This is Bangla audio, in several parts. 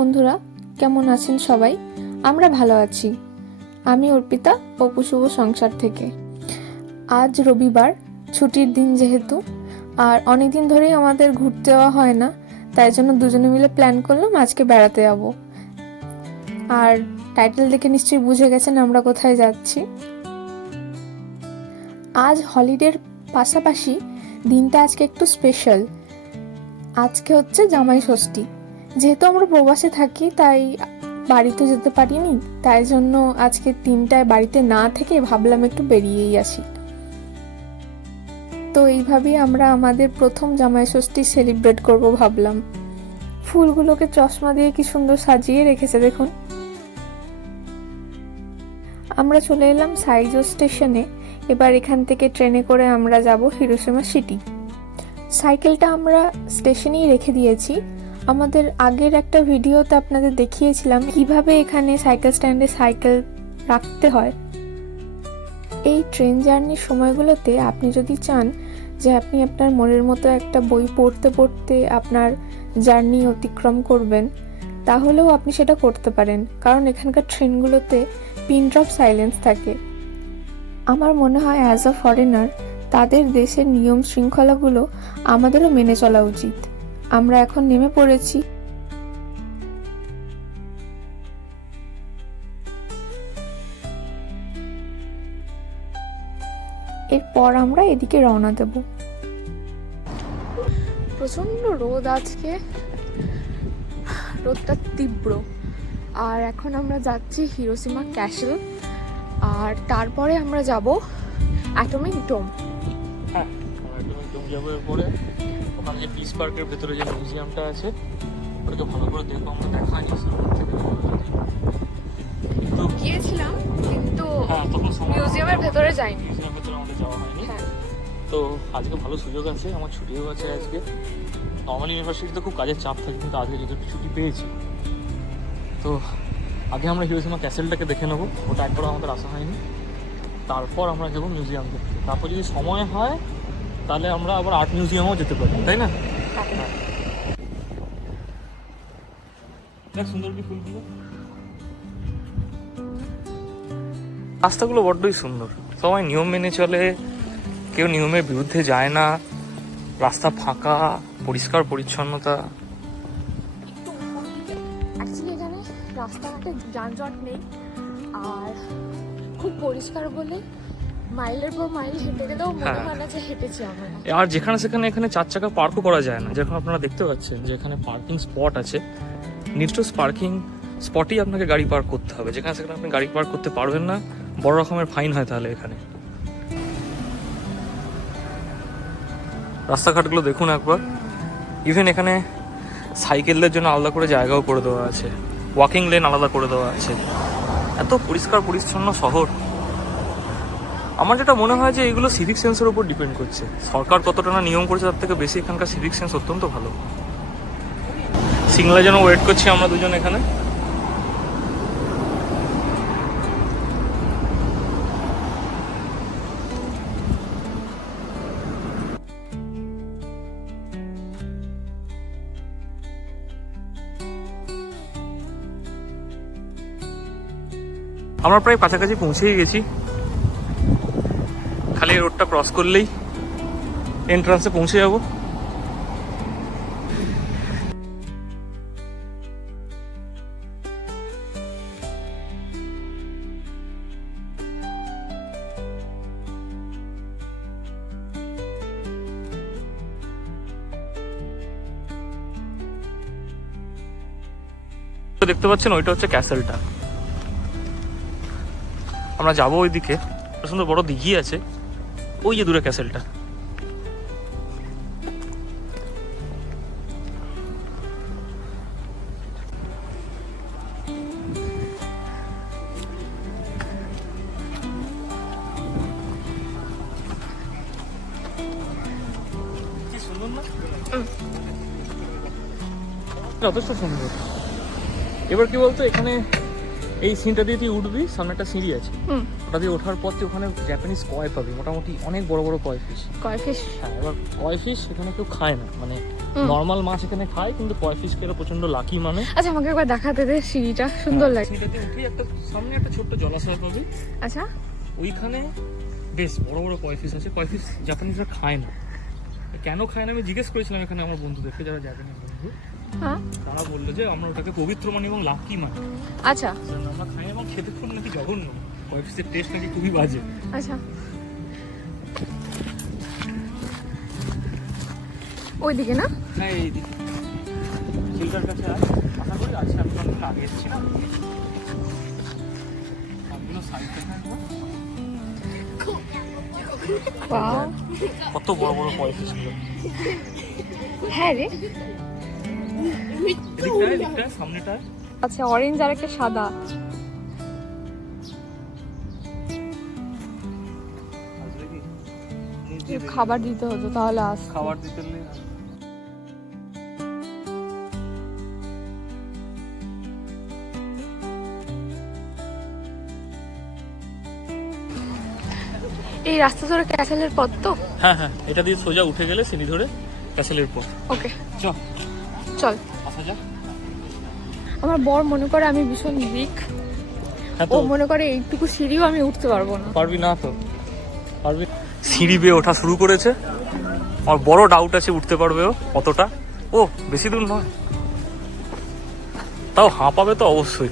বন্ধুরা, কেমন আছেন সবাই? আমরা ভালো আছি। আমি অর্পিতা, অপু শুভ সংসার থেকে। আজ রবিবার, ছুটির দিন যেহেতু, আর অনেক দিন ধরেই আমাদের ঘুরতে যাওয়া হয় না, তাই জন্য দুজনে মিলে প্ল্যান করলাম আজকে বেড়াতে যাব। আর টাইটেল দেখে নিশ্চয়ই বুঝে গেছেন আমরা কোথায় যাচ্ছি। আজ হলিডের পাশাপাশি দিনটা আজকে একটু স্পেশাল আজকে হচ্ছে জামাই ষষ্ঠী। যেহেতু আমরা প্রবাসে থাকি, তাই বাড়িতে যেতে পারিনি। তাই জন্য আজকে তিনটায় বাড়িতে না থেকে ভাবলাম একটু বেরিয়েই আসি। তো এইভাবেই আমরা আমাদের প্রথম জামাই ষষ্ঠী সেলিব্রেট করব ভাবলাম। ফুলগুলোকে চশমা দিয়ে কি সুন্দর সাজিয়ে রেখেছে দেখুন। আমরা চলে এলাম সাইজো স্টেশনে। এবার এখান থেকে ট্রেনে করে আমরা যাব হিরোশিমা সিটি। সাইকেলটা আমরা স্টেশনেই রেখে দিয়েছি। আমাদের আগের একটা ভিডিওতে আপনাদের দেখিয়েছিলাম কীভাবে এখানে সাইকেল স্ট্যান্ডে সাইকেল রাখতে হয়। এই ট্রেন জার্নির সময়গুলোতে আপনি যদি চান যে আপনি আপনার মনের মতো একটা বই পড়তে পড়তে আপনার জার্নি অতিক্রম করবেন, তাহলেও আপনি সেটা করতে পারেন। কারণ এখানকার ট্রেনগুলোতে পিন ড্রপ সাইলেন্স থাকে। আমার মনে হয় অ্যাজ আ ফরেনার তাদের দেশের নিয়ম শৃঙ্খলাগুলো আমাদেরও মেনে চলা উচিত। আমরা এখন নেমে পড়েছি। এরপর আমরা এদিকে রওনা দেব। প্রচণ্ড রোদ আজকে। রোদটা তীব্র। আর এখন আমরা যাচ্ছি হিরোসীমা ক্যাসেল। আর তারপরে আমরা যাব অ্যাটমিক ডোম। হ্যাঁ একদম জমিয়াবের পরে ওখানে যে পিস পার্কের ভেতরে যে মিউজিয়ামটা আছে ওটাকে ভালো করে দেখো আমরা দেখা হয়নি কিন্তু গিয়েছিলাম কিন্তু হ্যাঁ তখন মিউজিয়ামের ভেতরে যাইনি। মিউজিয়ামের ভেতরে আমাদের যাওয়া হয়নি। হ্যাঁ। তো আজকে ভালো সুযোগ আছে আমার ছুটিও আছে আজকে। নর্মাল ইউনিভার্সিটিতে খুব কাজের চাপ থাকে কিন্তু আজকে যেহেতু ছুটি পেয়েছি। তো আগে আমরা হিরোসীমা ক্যাসেলটাকে দেখে নেব ওটা একবারও আমাদের আসা হয়নি। তারপর আমরা যাব মিউজিয়াম দেখতে তারপর যদি সময় হয় তাহলে আমরা আবার আর্ট মিউজিয়ামও যেতে পারি তাই না? দেখ সুন্দর কি ফুলগুলো। রাস্তাগুলো বড্ডই সুন্দর। সবাই নিয়ম মেনে চলে কেউ নিয়মের বিরুদ্ধে যায় না রাস্তা ফাঁকা পরিষ্কার পরিচ্ছন্নতা। রাস্তাঘাটে যানজট নেই আর খুব পরিষ্কার বলে মাইলের পর মাইল হেঁটে গেলেও মনে হ্যাঁ। হয় না যে হেঁটেছি আমরা। আর যেখানে সেখানে এখানে চার চাকা পার্কও করা যায় না। যেরকম আপনারা দেখতে পাচ্ছেন যে এখানে পার্কিং স্পট আছে। নির্দিষ্ট পার্কিং স্পটেই আপনাকে গাড়ি পার্ক করতে হবে। যেখানে সেখানে আপনি গাড়ি পার্ক করতে পারবেন না। বড় রকমের ফাইন হয় তাহলে এখানে। রাস্তাঘাটগুলো দেখুন একবার। ইভেন এখানে সাইকেলদের জন্য আলাদা করে জায়গাও করে দেওয়া আছে। ওয়াকিং লেন আলাদা করে দেওয়া আছে। এত পরিষ্কার পরিচ্ছন্ন শহর। আমার যেটা মনে হয় যে এগুলো সিভিক সেন্সের উপর ডিপেন্ড করছে। সরকার কতটা না নিয়ম করেছে, তার থেকে বেশি এখানকার সিভিক সেন্স অত্যন্ত ভালো। সিংলার যেন ওয়েট করছি আমরা দুজন এখানে। আমরা প্রায় কাছাকাছি পৌঁছেই গেছি। এই রোডটা ক্রস করলেই এন্ট্রান্সে পৌঁছে যাব। দেখতে পাচ্ছেন, ওইটা হচ্ছে ক্যাসেলটা আমরা যাব ওইদিকে। সুন্দর বড় দিঘি আছে। ওই যে দূরে ক্যাসেলটা। যথেষ্ট সুন্দর। এবার কি বলতো এখানে এই সিনটা দিয়ে তুই উঠবি সামনে একটা সিঁড়ি আছে। হুম। ওটা দিয়ে ওঠার পর তুই ওখানে জাপানিজ কয় পাবি মোটামুটি অনেক বড় বড় কয় ফিশ কয় ফিশ হ্যাঁ এবার কয় ফিশ এখানে কেউ খায় না মানে নর্মাল মাছ এখানে খায় কিন্তু কয় ফিশ খেলে প্রচণ্ড লাকি মানে। আচ্ছা আমাকে একবার দেখাতে দে সিঁড়িটা সুন্দর লাগে সিঁড়িটাতে উঠে একটা সামনে একটা ছোট্ট জলাশয় পাবি। আচ্ছা। ওইখানে বেশ বড় বড় কয় ফিশ আছে কয় ফিশ জাপানিজরা খায় না। কেন খায় না আমি জিজ্ঞেস করেছিলাম এখানে আমার বন্ধুদেরকে যারা জাপানিজ বন্ধু। হ্যাঁ। তারা বলল যে আমরা ওটাকে পবিত্র মানে এবং লাকি মানে। আচ্ছা। আমরা খাই এবং খেতে খুব নাকি জঘন্য। ফিশের টেস্ট নাকি খুবই বাজে। আচ্ছা। ওইদিকে না? হ্যাঁ এই দিকে চিল্কার কাছে আশা করি আছে আমি আগে না। কত বড় বড় ফিশগুলো হ্যাঁ রে। আচ্ছা অরেঞ্জ আর একটা সাদা। খাবার দিতে হতো তাহলে আস খাবার দিতে এই রাস্তা ধরে ক্যাসেলের পথ তো? হ্যাঁ হ্যাঁ এটা দিয়ে সোজা উঠে গেলে সিঁড়ি ধরে ক্যাসেলের পর ওকে। চ। চল। আসা যাক। আমার বর মনে করে আমি ভীষণ উইক হ্যাঁ ও মনে করে এইটুকু সিঁড়িও আমি উঠতে পারব না। পারবি না তো। পারবি সিঁড়ি বেয়ে ওঠা শুরু করেছে। আমার বড় ডাউট আছে, উঠতে পারবে ও অতটা। ও, বেশি দূর নয়। তাও হাঁপাবে তো অবশ্যই।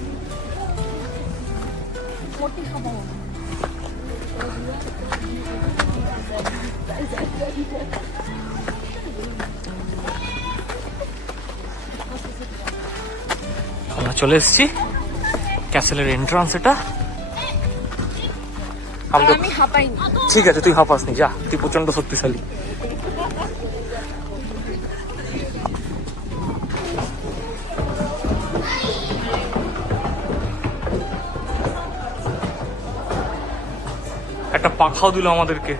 আমরা চলে এসেছি। ক্যাসেলের এন্ট্রান্স এটা। আর আমি হাঁপাইনি। ঠিক আছে তুই হাঁপাস নি যা তুই প্রচণ্ড শক্তিশালী। একটা পাখাও দিল আমাদেরকে।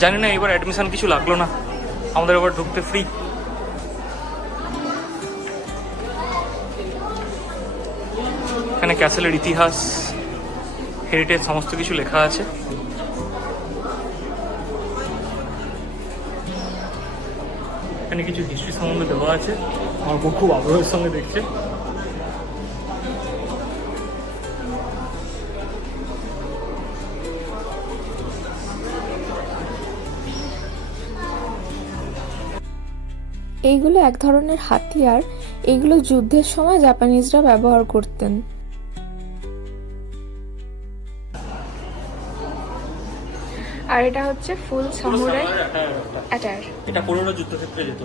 জানি না এবার অ্যাডমিশন কিছু লাগল না। আমাদের এবার ঢুকতে ফ্রি এখানে ক্যাসেলের ইতিহাস। হেরিটেজ সমস্ত কিছু লেখা আছে। এখানে কিছু হিস্ট্রি সম্বন্ধে দেওয়া আছে। আমার বউ খুব আগ্রহের সঙ্গে দেখছে। এইগুলো এক ধরনের হাতিয়ার। এইগুলো যুদ্ধের সময় জাপানিজরা ব্যবহার করতেন। আর এটা হচ্ছে ফুল সামুরাই অ্যাটায়ার এটা পনেরো যুদ্ধক্ষেত্রে যেত।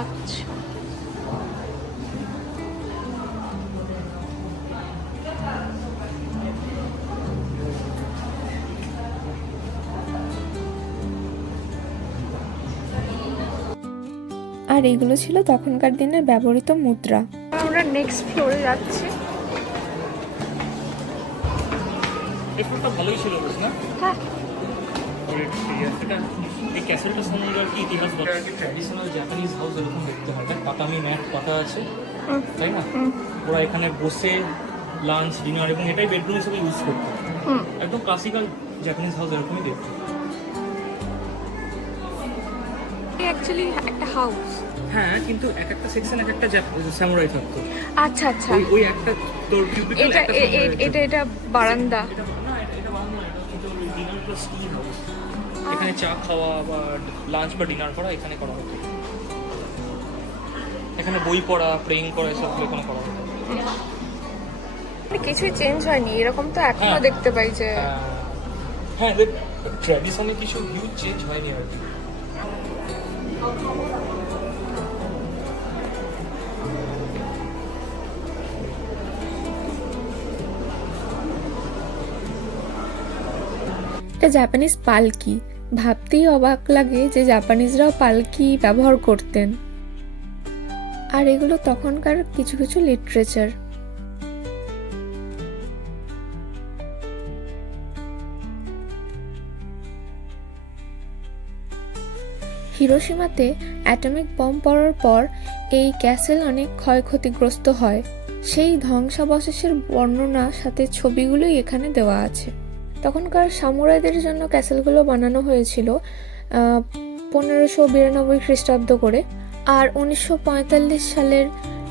আচ্ছা। আর এগুলো ছিল তখনকার দিনের ব্যবহৃত মুদ্রা। আমরা নেক্সট ফ্লোরে যাচ্ছি। এই ভালোই ছিল বুঝ না? হ্যাঁ। এই ক্যাসেলটার সম্বন্ধে আর কি ইতিহাস বলে ট্র্যাডিশনাল জাপানিজ হাউস এরকম দেখতে হয়। পাতামি ম্যাট পাতা আছে তাই না? ওরা এখানে বসে লাঞ্চ ডিনার এবং এটাই বেডরুম হিসেবে ইউজ করতো। একদম ক্লাসিক্যাল জাপানিজ হাউস এরকমই দেখতে। অ্যাকচুয়ালি একটা হাউস হ্যাঁ কিন্তু এক একটা সেকশন এক একটা স্যামুরাই থাকতো। আচ্ছা আচ্ছা। ওই একটা তোর। এটা এটা বারান্দা। প্লাস টি এখানে চা খাওয়া বা লাঞ্চ বা ডিনার করা এখানে করা হতো। এখানে বই পড়া প্রেইং করা এসবগুলো এখানে করা হতো। মানে কিছুই চেঞ্জ হয়নি এরকম তো এখনও হ্যাঁ। দেখতে পাই যে হ্যাঁ। ট্র্যাডিশনে কিছু হিউজ চেঞ্জ হয়নি আর কি। এটা জাপানিজ পালকি। ভাবতেই অবাক লাগে যে জাপানিজরাও পালকি ব্যবহার করতেন। আর এগুলো তখনকার কিছু কিছু লিটারেচার হিরোসীমাতে অ্যাটমিক বম্ব পড়ার পর এই ক্যাসেল অনেক ক্ষয়ক্ষতিগ্রস্ত হয়। সেই ধ্বংসাবশেষের বর্ণনা সাথে ছবিগুলোই এখানে দেওয়া আছে। তখনকার সামুরাইদের জন্য ক্যাসেলগুলো বানানো হয়েছিল পনেরোশো বিরানব্বই খ্রিস্টাব্দ করে। আর উনিশশো পঁয়তাল্লিশ সালের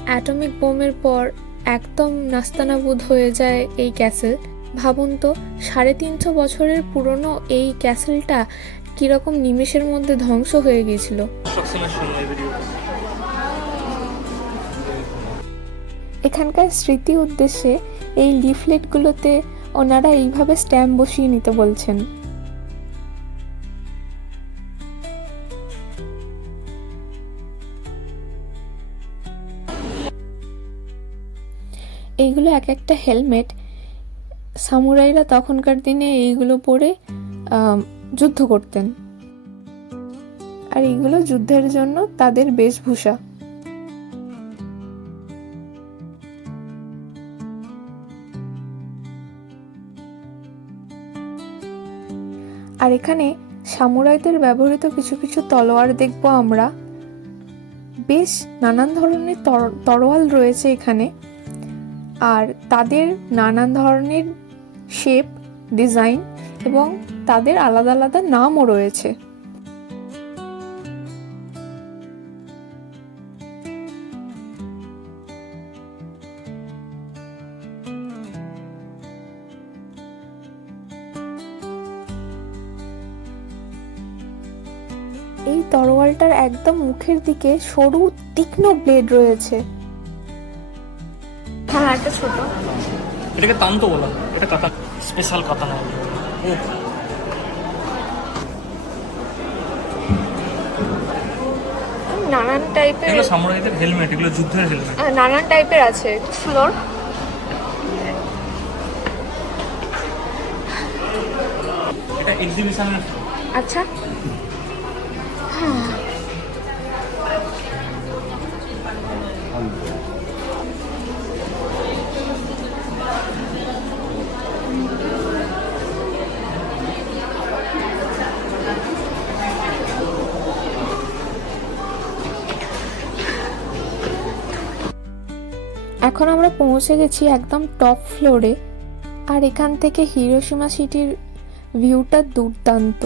অ্যাটমিক বোমের পর একদম নাস্তানাবুদ হয়ে যায় এই ক্যাসেল। ভাবুন তো, সাড়ে তিনশো বছরের পুরনো এই ক্যাসেলটা কীরকম নিমেষের মধ্যে ধ্বংস হয়ে গিয়েছিল। এখানকার স্মৃতি উদ্দেশ্যে এই লিফলেটগুলোতে ওনারা এইভাবে স্ট্যাম্প বসিয়ে নিতে বলছেন। এইগুলো এক একটা হেলমেট। সামুরাইরা তখনকার দিনে এইগুলো পরে যুদ্ধ করতেন। আর এইগুলো যুদ্ধের জন্য তাদের বেশভূষা। আর এখানে সামুরাইদের ব্যবহৃত কিছু কিছু তলোয়ার দেখব আমরা। বেশ নানান ধরনের তর- তরোয়াল রয়েছে এখানে। আর তাদের নানান ধরনের শেপ, ডিজাইন এবং তাদের আলাদা আলাদা নামও রয়েছে। এই তরোয়ালটার একদম মুখের দিকে সরু তীক্ষ্ণ ব্লেড রয়েছে। হ্যাঁ একটা ছোট। এটাকে তান্ত বলা এটা কাতা স্পেশাল কাতা না নানান টাইপের এগুলো সামুরাইদের হেলমেট এগুলো যুদ্ধের হেলমেট নানান টাইপের আছে। ফ্লোর এটা এক্সিবিশনের আচ্ছা। এখন আমরা পৌঁছে গেছি একদম টপ ফ্লোরে আর এখান থেকে হিরোসীমা সিটির ভিউটা দুর্দান্ত।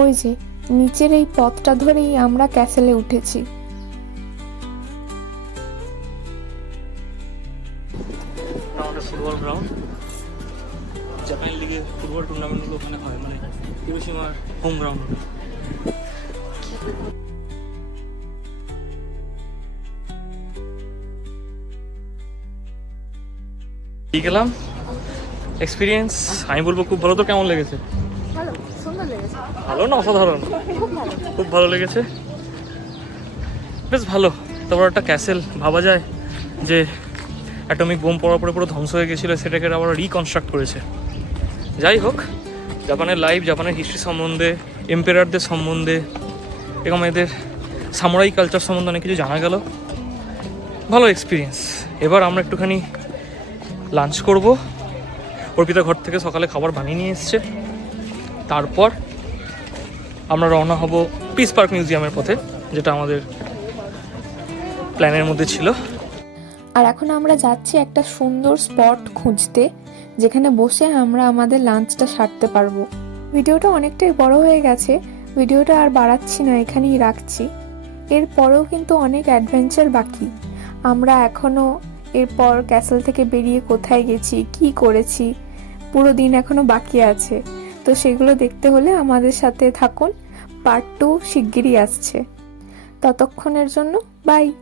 ওই যে, নিচের এই পথটা ধরেই আমরা ক্যাসেলে উঠেছি। ফুটবল লিগে ফুটবল টুর্নামেন্টগুলো ওখানে হয় মানে গেলাম এক্সপিরিয়েন্স আমি বলব খুব ভালো। তো কেমন লেগেছে? ভালো না অসাধারণ? খুব ভালো লেগেছে। বেশ ভালো। তারপর একটা ক্যাসেল, ভাবা যায় যে অ্যাটমিক বোম পড়ার পরে পুরো ধ্বংস হয়ে গেছিল, সেটাকে আবার রিকনস্ট্রাক্ট করেছে। যাই হোক, জাপানের লাইফ জাপানের হিস্ট্রি সম্বন্ধে এম্পেরারদের সম্বন্ধে এবং এদের সামরাই কালচার সম্বন্ধে অনেক কিছু জানা গেল। ভালো এক্সপিরিয়েন্স এবার আমরা একটুখানি লাঞ্চ করব। অর্পিতা ঘর থেকে সকালে খাবার বানিয়ে নিয়ে এসছে। তারপর আমরা রওনা হব পিস পার্ক মিউজিয়ামের পথে, যেটা আমাদের প্ল্যানের মধ্যে ছিল। আর এখন আমরা যাচ্ছি একটা সুন্দর স্পট খুঁজতে, যেখানে বসে আমরা আমাদের লাঞ্চটা সারতে পারব। ভিডিওটা অনেকটাই বড় হয়ে গেছে, ভিডিওটা আর বাড়াচ্ছি না, এখানেই রাখছি। এরপরেও কিন্তু অনেক অ্যাডভেঞ্চার বাকি। আমরা এখনও এরপর ক্যাসেল থেকে বেরিয়ে কোথায় গেছি, কি করেছি, পুরো দিন এখনও বাকি আছে। তো সেগুলো দেখতে হলে আমাদের সাথে থাকুন। পার্ট টু শিগগিরই আসছে। ততক্ষণের জন্য বাই